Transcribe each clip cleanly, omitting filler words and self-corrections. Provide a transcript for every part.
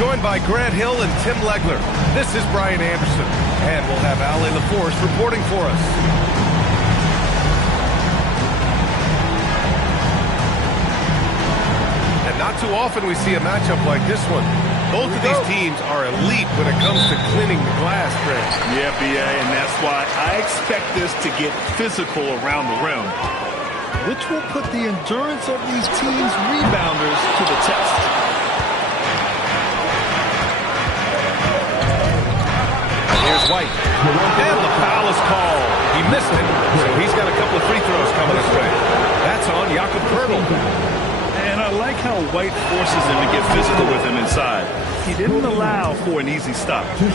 joined by Grant Hill and Tim Legler. This is Brian Anderson, and we'll have Ale LaForce reporting for us. And not too often we see a matchup like this one. Both of these teams are elite when it comes to cleaning the glass, Grant. Yeah, B.A., and that's why I expect this to get physical around the rim, which will put the endurance of these teams' rebounders to the test. Here's White. And the foul is called. He missed it, so he's got a couple of free throws coming his way. That's on Jakob Poeltl. And I like how White forces him to get physical with him inside. He didn't allow for an easy stop. The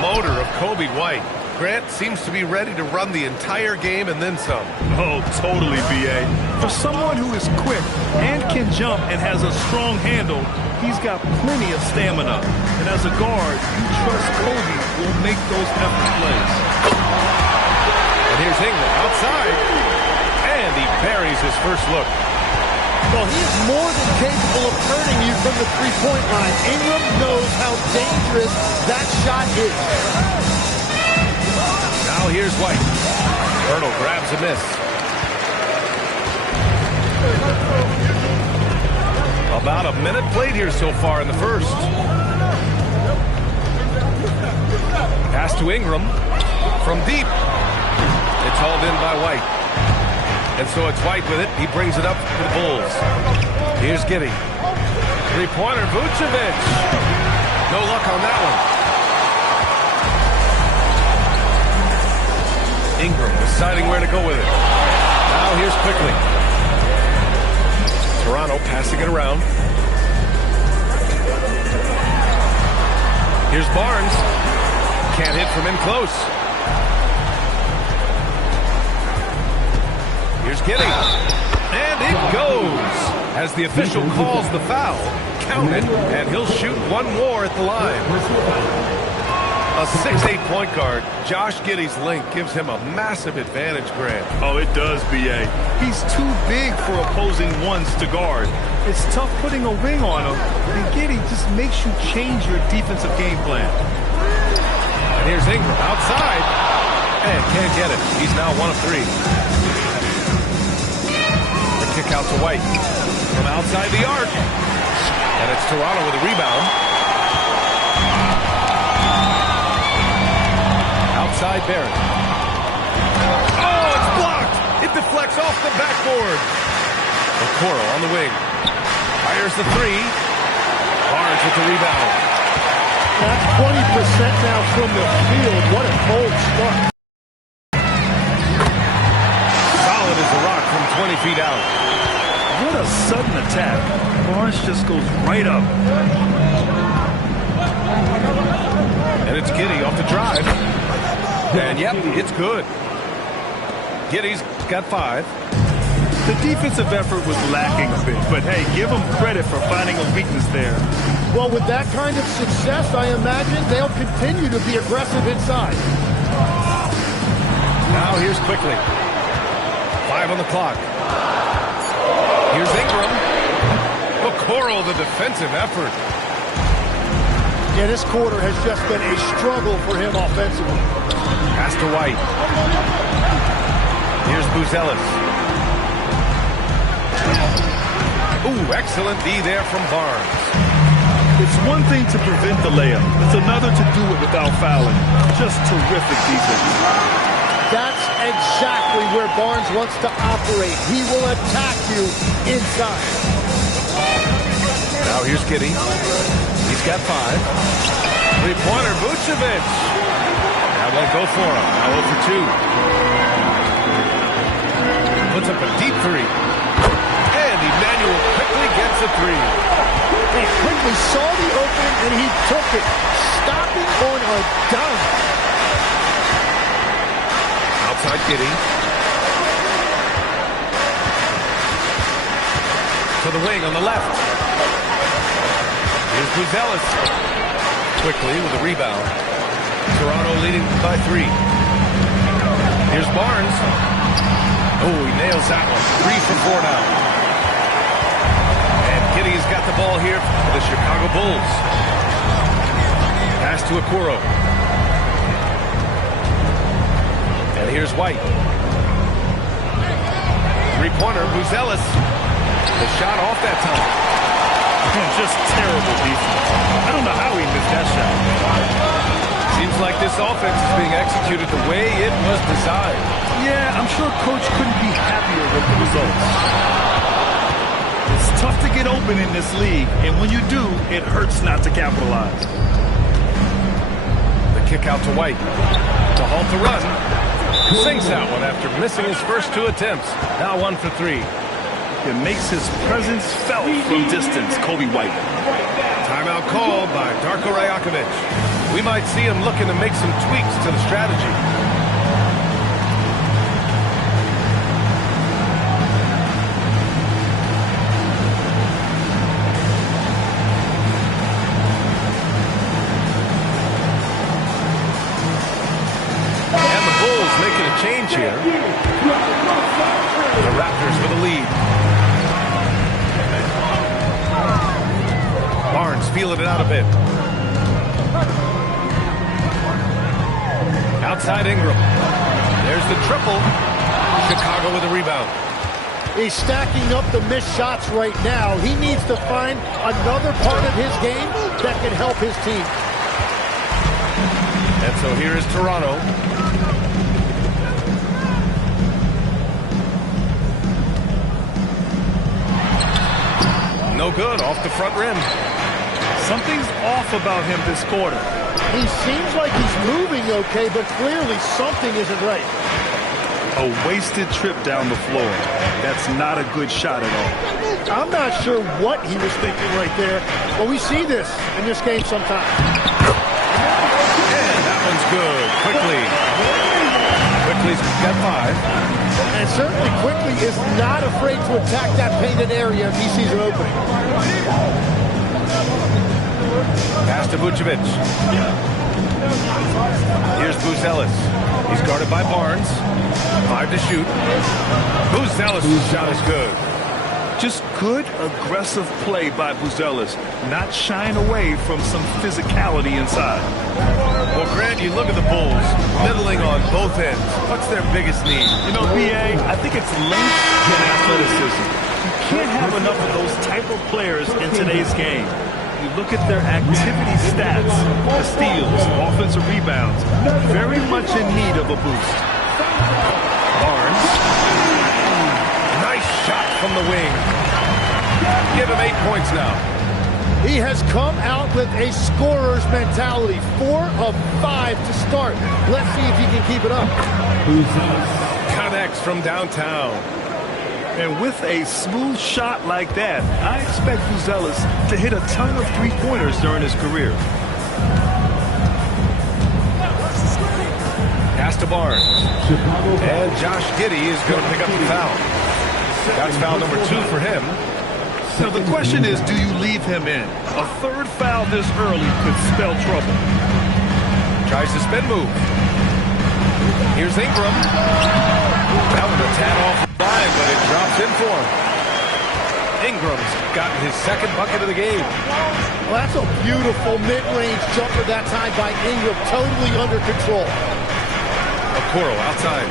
motor of Kobe White. Grant seems to be ready to run the entire game and then some. Oh, totally, B.A. For someone who is quick and can jump and has a strong handle, he's got plenty of stamina. And as a guard, you trust Kobe will make those effort plays. And here's Ingram outside. And he buries his first look. Well, he is more than capable of hurting you from the three-point line. Ingram knows how dangerous that shot is. Now here's White. Poeltl grabs a miss. About a minute played here so far in the first. Pass to Ingram. From deep. It's hauled in by White. And so it's White with it. He brings it up for the Bulls. Here's Giddey. Three-pointer, Vucevic. No luck on that one. Ingram deciding where to go with it. Now here's Quickly. Toronto passing it around. Here's Barnes. Can't hit from in close. Here's Giddey. And it goes. As the official calls the foul, count it, and he'll shoot one more at the line. A 6'8" point guard, Josh Giddey's length gives him a massive advantage, Grant. Oh, it does, B.A. He's too big for opposing ones to guard. It's tough putting a wing on him, and Giddey just makes you change your defensive game plan. And here's Ingram outside, and can't get it. He's now 1 of 3. Kick out to White from outside the arc. And it's Toronto with a rebound. Outside Barrett. Oh, it's blocked. It deflects off the backboard. Okoro on the wing. Fires the three. Barnes with the rebound. That's 20% now from the field. What a cold start. Solid as a rock from 20 feet out. What a sudden attack. Barnes just goes right up. And it's Giddey off the drive. And yep, it's good. Giddey's got 5. The defensive effort was lacking a bit, but hey, give him credit for finding a weakness there. Well, with that kind of success, I imagine they'll continue to be aggressive inside. Now here's Quickly. 5 on the clock. Here's Ingram. Okoro, the defensive effort. Yeah, this quarter has just been a struggle for him offensively. Pass to White. Here's Buzelis. Ooh, excellent D there from Barnes. It's one thing to prevent the layup. It's another to do it without fouling. Just terrific defense. That's exactly where Barnes wants to operate. He will attack you inside. Now here's Giddey. He's got 5. Three-pointer, Vucevic. That won't go for him. Now 0 for 2. Puts up a deep 3. And Emmanuel quickly gets a 3. He quickly saw the opening and he took it. Stopping on a dunk. Outside Giddey. To the wing on the left. Here's Buzelis. Quickly with a rebound. Toronto leading by 3. Here's Barnes. Oh, he nails that one. 3 for 4 now. And Giddey has got the ball here for the Chicago Bulls. Pass to Okoro. And here's White. Three-pointer, Buzelis. The shot off that time. Just terrible defense. I don't know how he missed that shot. Seems like this offense is being executed the way it was designed. Yeah, I'm sure Coach couldn't be happier with the results. It's tough to get open in this league, and when you do, it hurts not to capitalize. The kick out to White. To halt the run. Sinks that one after missing his first two attempts. Now 1 for 3. It makes his presence felt from distance, Kobe White. Timeout called by Darko Rajakovic. We might see him looking to make some tweaks to the strategy. And the Bulls making a change here. The Raptors with the lead. Barnes feeling it out a bit. Outside Ingram. There's the triple. Chicago with a rebound. He's stacking up the missed shots right now. He needs to find another part of his game that can help his team. And so here is Toronto. No good, off the front rim. Something's off about him this quarter. He seems like he's moving okay, but clearly something isn't right. A wasted trip down the floor. That's not a good shot at all. I'm not sure what he was thinking right there, but we see this in this game sometimes. And that one's good. Quickly's got 5. And certainly Quickly is not afraid to attack that painted area if he sees an opening. Pass to Vucevic. Here's Buzelis. He's guarded by Barnes. 5 to shoot. Buzelis' shot is good. Just good, aggressive play by Buzelis, not shying away from some physicality inside. Well, Grant, you look at the Bulls, middling on both ends. What's their biggest need? You know, B.A., I think it's length and athleticism. You can't have enough of those type of players in today's game. You look at their activity stats, the steals, offensive rebounds, very much in need of a boost. Barnes. Nice shot from the wing. Give him 8 points now. He has come out with a scorer's mentality. 4 of 5 to start. Let's see if he can keep it up. Connects from downtown. And with a smooth shot like that, I expect Buzelis to hit a ton of three-pointers during his career. Pass to Barnes. And Josh Giddey is going to pick up the foul. That's foul number 2 for him. Now the question is, do you leave him in? A third foul this early could spell trouble. Tries the spin move. Here's Ingram. That one a tad off the line, but it drops in for him. Ingram's gotten his second bucket of the game. Well, that's a beautiful mid-range jumper that time by Ingram, totally under control. Okoro outside.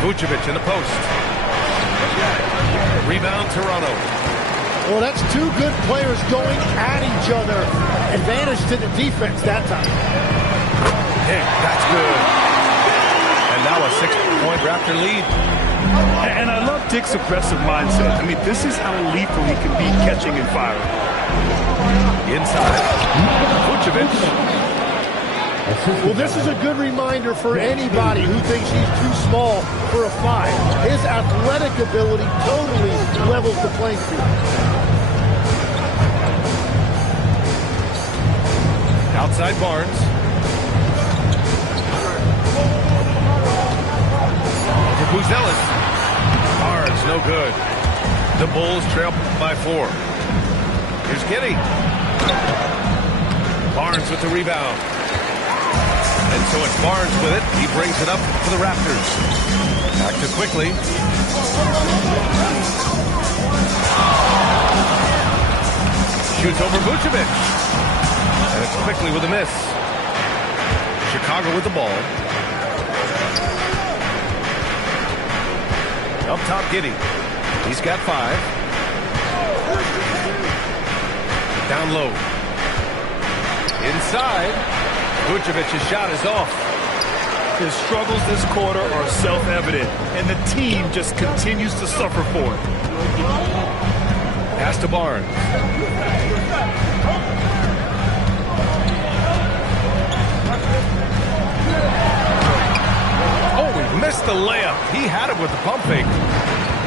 Vucevic in the post. Rebound, Toronto. Well, that's 2 good players going at each other. Advantage to the defense that time. Hey, that's good. And now a 6-point Raptor lead. And I love Dick's aggressive mindset. I mean, this is how lethal he can be catching and firing. Inside. Vucevic. Well, this is a good reminder for anybody who thinks he's too small for a 5. His athletic ability totally levels the playing field. Outside Barnes. For Buzelis. Barnes, no good. The Bulls trail by 4. Here's Giddey. Barnes with the rebound. And so it's Barnes with it. He brings it up for the Raptors. Back to Quickly. Shoots over Vucevic. And it's quickly with a miss. Chicago with the ball. Up top, Giddey. He's got 5. Down low. Inside. Vucevic's shot is off. His struggles this quarter are self-evident, and the team just continues to suffer for it. Pass to Barnes. Oh, we missed the layup. He had it with the pump fake.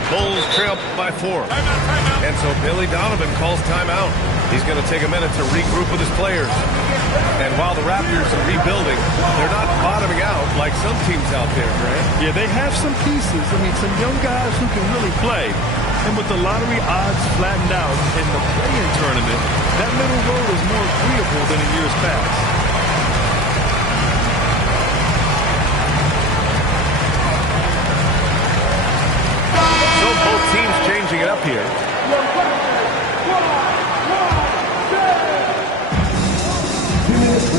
Bulls trail by 4. And so Billy Donovan calls timeout. He's going to take a minute to regroup with his players. And while the Raptors are rebuilding, they're not bottoming out like some teams out there, Grant. Yeah, they have some pieces. I mean, some young guys who can really play. And with the lottery odds flattened out in the play-in tournament, that middle road is more agreeable than in years past. So both teams changing it up here.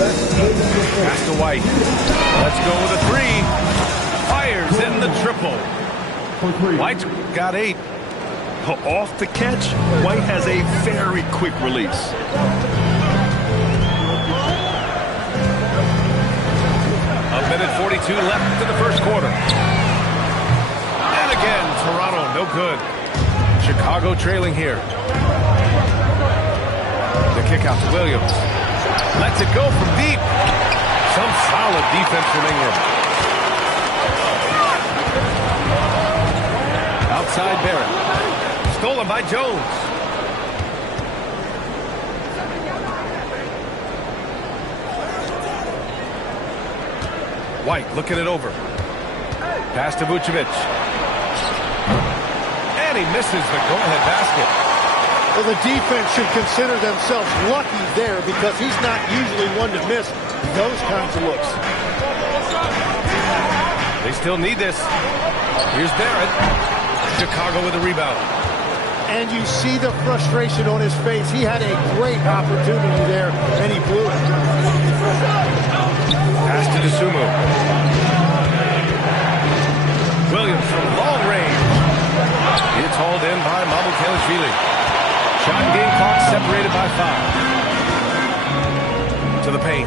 Pass to White. Let's go with a 3. Fires in the triple. White's got 8. Off the catch, White has a very quick release. A minute 42 left in the first quarter. And again, Toronto, no good. Chicago trailing here. The kick out to Williams. Lets it go from deep. Some solid defense from Ingram. Outside Barrett. Stolen by Jones. White looking it over. Pass to Vucevic. And he misses the go-ahead basket. Well, the defense should consider themselves lucky there because he's not usually one to miss those kinds of looks. They still need this. Here's Barrett. Chicago with a rebound. And you see the frustration on his face. He had a great opportunity there, and he blew it. Pass to Dosunmu. Williams from long range. It's hauled in by Mamukelashvili. Shot and game clock separated by 5. To the paint.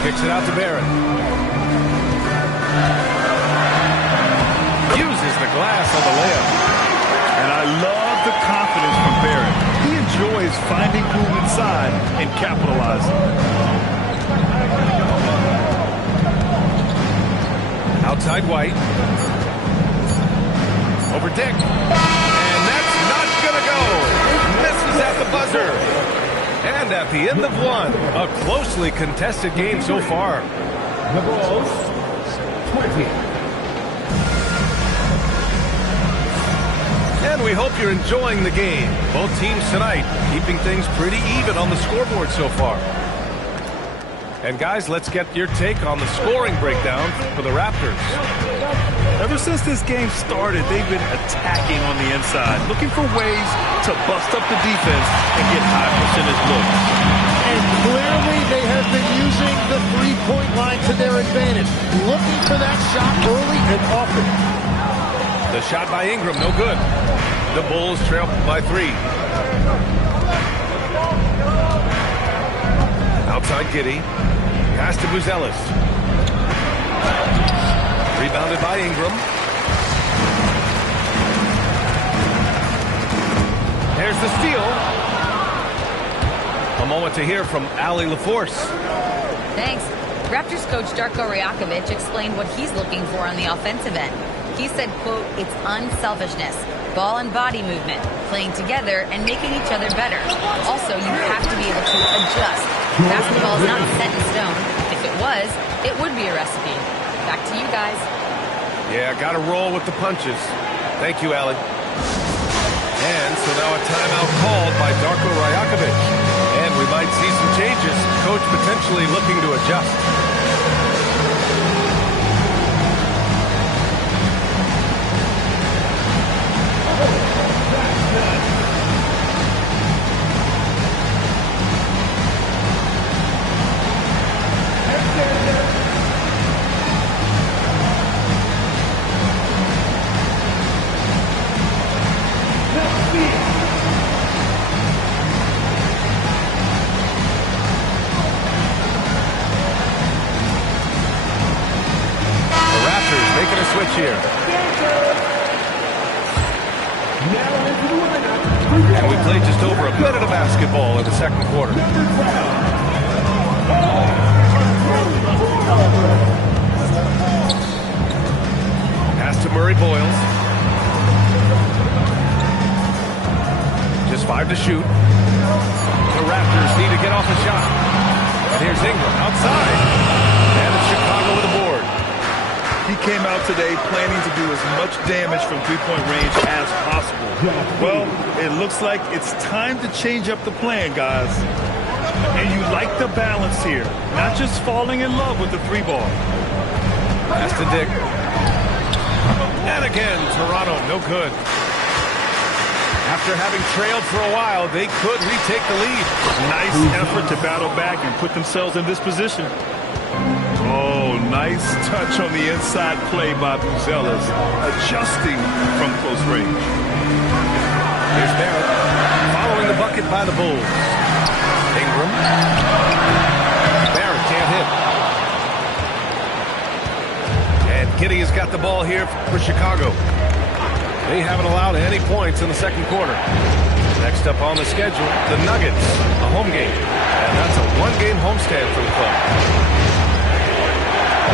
Kicks it out to Barrett. Uses the glass on the layup. And I love the confidence from Barrett. He enjoys finding room inside and capitalizing. Outside White. Over Dick. And that's not going to go. Misses at the buzzer. And at the end of 1, a closely contested game so far. The Bulls, 20. And we hope you're enjoying the game. Both teams tonight keeping things pretty even on the scoreboard so far. And guys, let's get your take on the scoring breakdown for the Raptors. Ever since this game started, they've been attacking on the inside, looking for ways to bust up the defense and get high percentage looks. And clearly they have been using the three-point line to their advantage, looking for that shot early and often. The shot by Ingram, no good. The Bulls trail by 3. Outside Giddey. Pass to Buzelis. Rebounded by Ingram. There's the steal. A moment to hear from Allie LaForce. Thanks. Raptors coach Darko Rajakovic explained what he's looking for on the offensive end. He said, quote, it's unselfishness, ball and body movement, playing together and making each other better. Also, you have to be able to adjust. Basketball is not set in stone. If it was, it would be a recipe. Back to you guys. Yeah, got to roll with the punches. Thank you, Allie. And so now a timeout called by Darko Rajakovic. And we might see some changes. Coach potentially looking to adjust. Now into the winner. And we played just over a minute of basketball in the second quarter. Pass to Murray Boyles. Just 5 to shoot. The Raptors need to get off a shot. And here's Ingram outside. And it's Chicago with the board. He came out today planning to do as much damage from three-point range as possible. Well, it looks like it's time to change up the plan, guys. And you like the balance here, not just falling in love with the three ball. Pass to Dick. And again, Toronto, no good. After having trailed for a while, they could retake the lead. Nice effort to battle back and put themselves in this position. Oh, nice touch on the inside play by Buzelis, adjusting from close range. Here's Barrett, following the bucket by the Bulls. Ingram. Barrett can't hit. And Giddey has got the ball here for Chicago. They haven't allowed any points in the second quarter. Next up on the schedule, the Nuggets, a home game. And that's a one-game homestand for the club.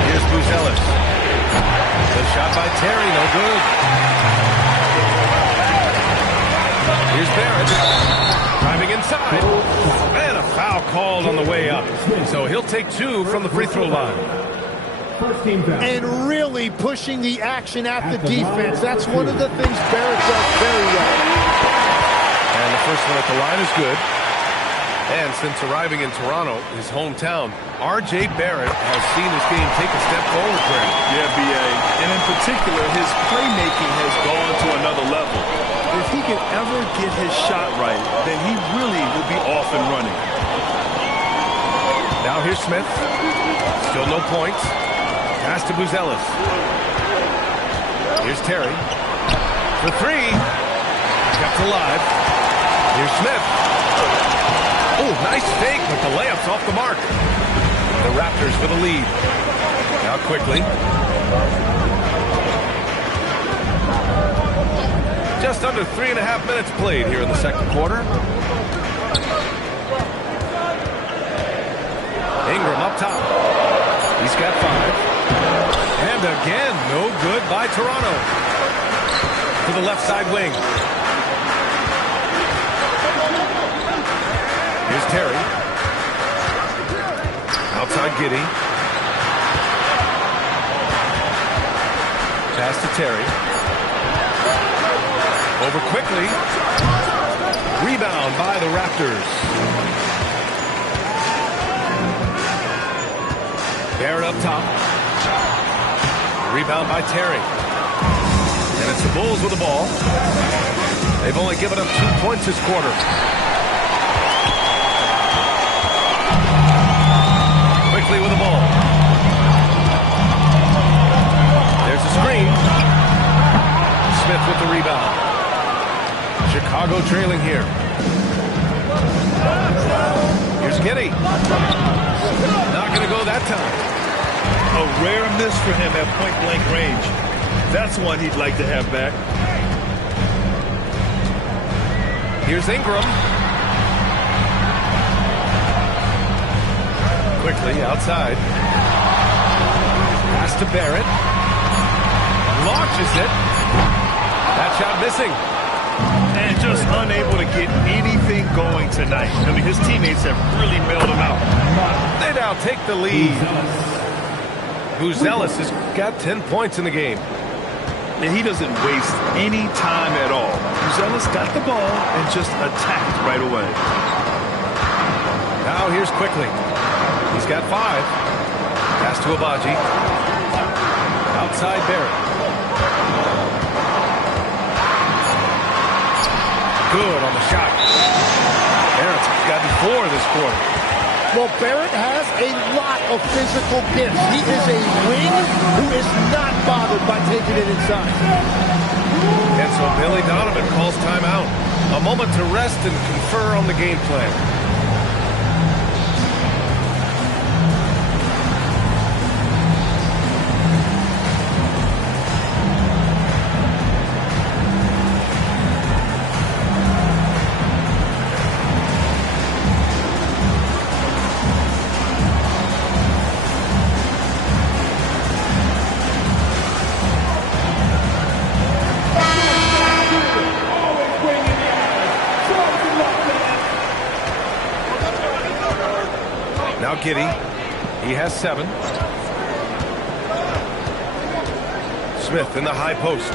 Here's Buzelis. The shot by Terry, no good. Here's Barrett. Driving inside. And a foul called on the way up. So he'll take 2 from the free throw line. And really pushing the action at the defense. That's one of the things Barrett does very well. And the first one at the line is good. And since arriving in Toronto, his hometown, R.J. Barrett has seen his game take a step forward, Greg. Yeah, B.A. And in particular, his playmaking has gone to another level. If he can ever get his shot right, then he really will be off and running. Now here's Smith. Still no points. Pass to Buzelis. Here's Terry. For 3. Kept alive. Here's Smith. Oh, nice fake, but the layup's off the mark. The Raptors for the lead. Now quickly. Just under 3.5 minutes played here in the second quarter. Ingram up top. He's got 5. And again, no good by Toronto. To the left side wing. Here's Terry. Outside Giddey. Pass to Terry. Over quickly. Rebound by the Raptors. Barrett up top. Rebound by Terry. And it's the Bulls with the ball. They've only given up 2 points this quarter. Quickly with the ball. There's a screen. Smith with the rebound. Chicago trailing here. Here's Giddey. Not going to go that time. A rare miss for him at point-blank range. That's one he'd like to have back. Here's Ingram. Quickly outside. Pass to Barrett. Launches it. That shot missing. And just unable to get anything going tonight. I mean, his teammates have really bailed him out. They now take the lead. Buzelis has got 10 points in the game. And he doesn't waste any time at all. Buzelis got the ball and just attacked right away. Now here's Quickly. He's got 5. Pass to Abaji. Outside Barrett. Good on the shot. Barrett's gotten 4 this quarter. Well, Barrett has a lot of physical gifts. He is a wing who is not bothered by taking it inside. And so Billy Donovan calls timeout. A moment to rest and confer on the game plan. Giddey. He has 7. Smith in the high post.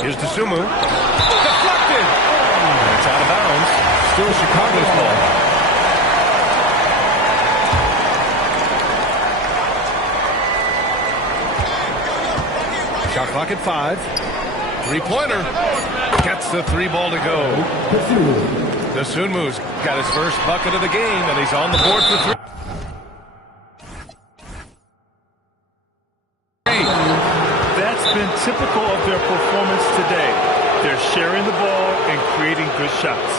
Here's DeSumo. Deflected. It's out of bounds. Still Chicago's ball. Shot clock at 5. 3-pointer. Gets the 3 ball to go. DeSumo's got his first bucket of the game, and he's on the board for 3. That's been typical of their performance today. They're sharing the ball and creating good shots.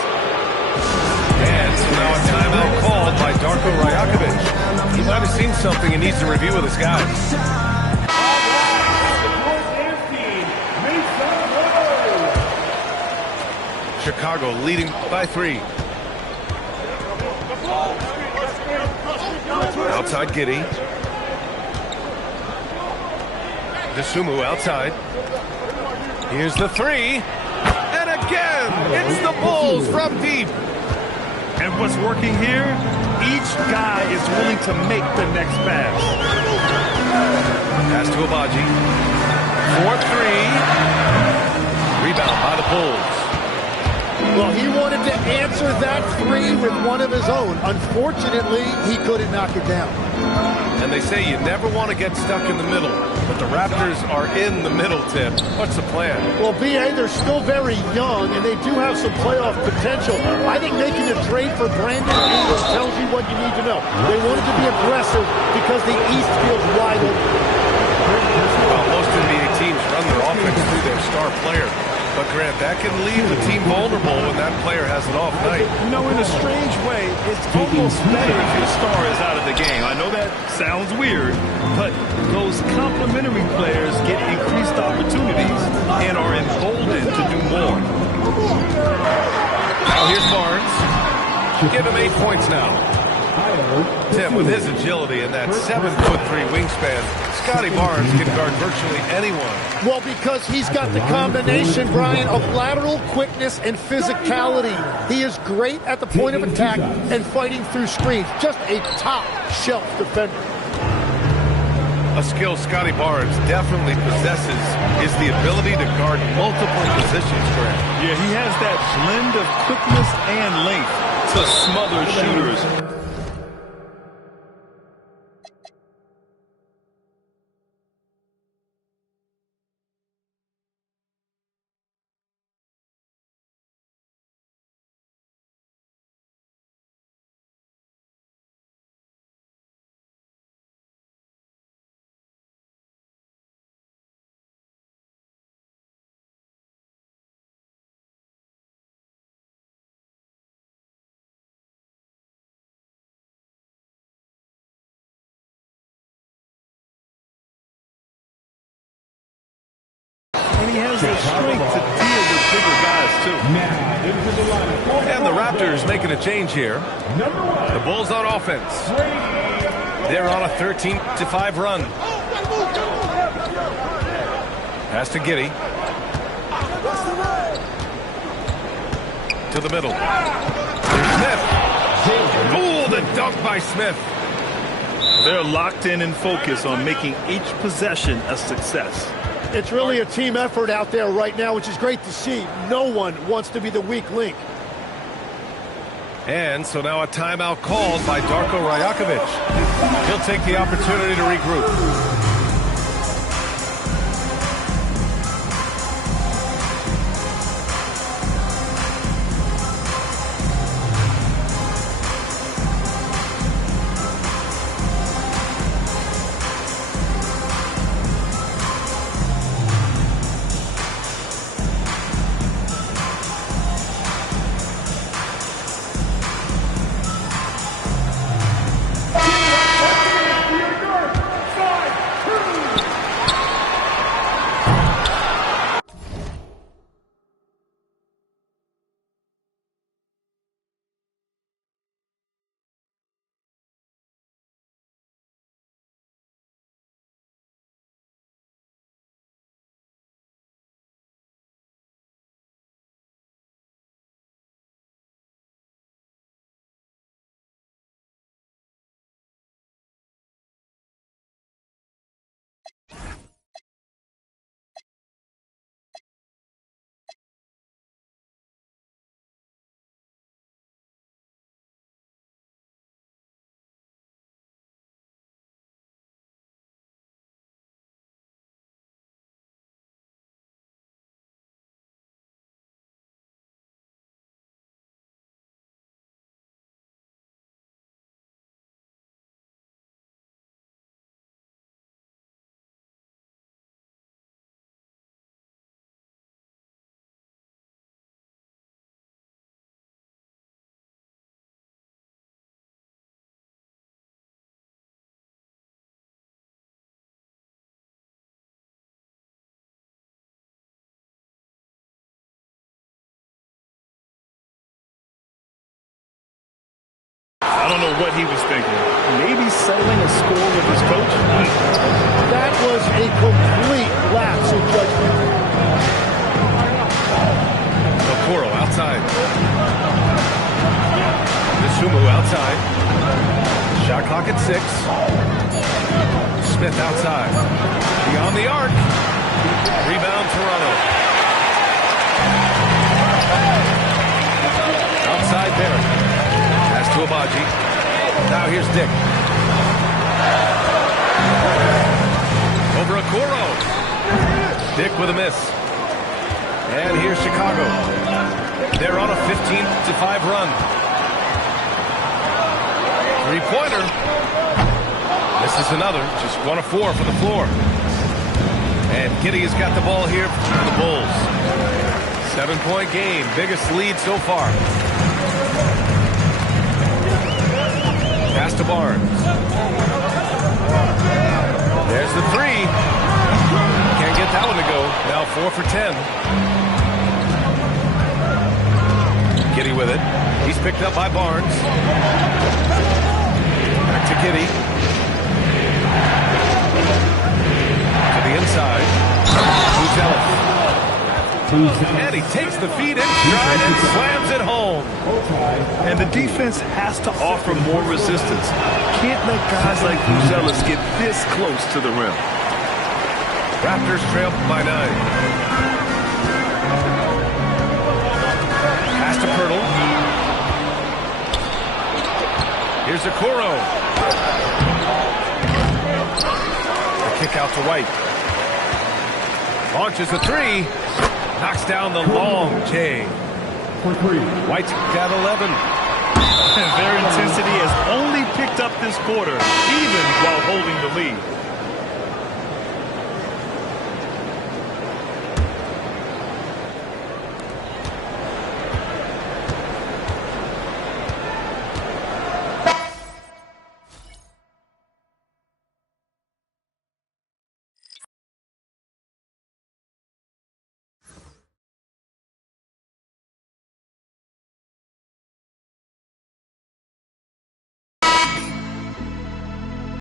And so now a timeout called by Darko Rajakovic. He might have seen something and needs to review with his guys. Chicago leading by 3. Outside Giddey. DeSumo outside. Here's the 3. And again, it's the Bulls from deep. And what's working here? Each guy is willing to make the next pass. Pass to Abaji. 4-3. Rebound by the Bulls. Well, he wanted to answer that 3 with one of his own. Unfortunately, he couldn't knock it down. And they say you never want to get stuck in the middle, but the Raptors are in the middle, Tim. What's the plan? Well, B.A., they're still very young, and they do have some playoff potential. I think making a trade for Brandon Ingram tells you what you need to know. They wanted to be aggressive because the East feels wide open. Well, most NBA teams run their offense through their star player. But, Grant, that can leave the team vulnerable when that player has an off night. You know, in a strange way, it's almost better if your star is out of the game. I know that sounds weird, but those complementary players get increased opportunities and are emboldened to do more. Now here's Barnes. Give him 8 points now. Tim, with his agility and that 7'3" wingspan, Scotty Barnes can guard virtually anyone. Well, because he's got the combination, Brian, of lateral quickness and physicality. He is great at the point of attack and fighting through screens. Just a top-shelf defender. A skill Scotty Barnes definitely possesses is the ability to guard multiple positions, Grant. Yeah, he has that blend of quickness and length to smother shooters. He has the strength to deal with bigger guys, too. And the Raptors making a change here. The Bulls on offense. They're on a 13-5 run. Pass to Giddey. To the middle. Smith. Ooh, the dunk by Smith. They're locked in and focused on making each possession a success. It's really a team effort out there right now, which is great to see. No one wants to be the weak link. And so now a timeout called by Darko Rajakovic. He'll take the opportunity to regroup. what he was thinking. Maybe settling a score with his coach. That was a complete lapse in judgment. Okoro outside. Misumu outside. Shot clock at 6. Smith outside. Beyond the arc. Rebound Toronto. Outside Barrett. Pass to Abaji. Now here's Dick. Over Okoro. Dick with a miss. And here's Chicago. They're on a 15-5 run. Three-pointer. This is another. Just 1 of 4 for the floor. And Giddey has got the ball here for the Bulls. 7-point game. Biggest lead so far. Pass to Barnes. There's the 3. Can't get that one to go. Now 4 for 10. Giddey with it. He's picked up by Barnes. Back to Giddey. To the inside. Usda. And he takes the feed in stride and slams it home. And the defense has to offer more resistance. Can't let guys like Usda get this close to the rim. Raptors trail by 9. Pass to Pirtle. Here's Okoro. The kick out to White. Launches a 3. Knocks down the long J. White's got 11. And their intensity has only picked up this quarter, even while holding the lead.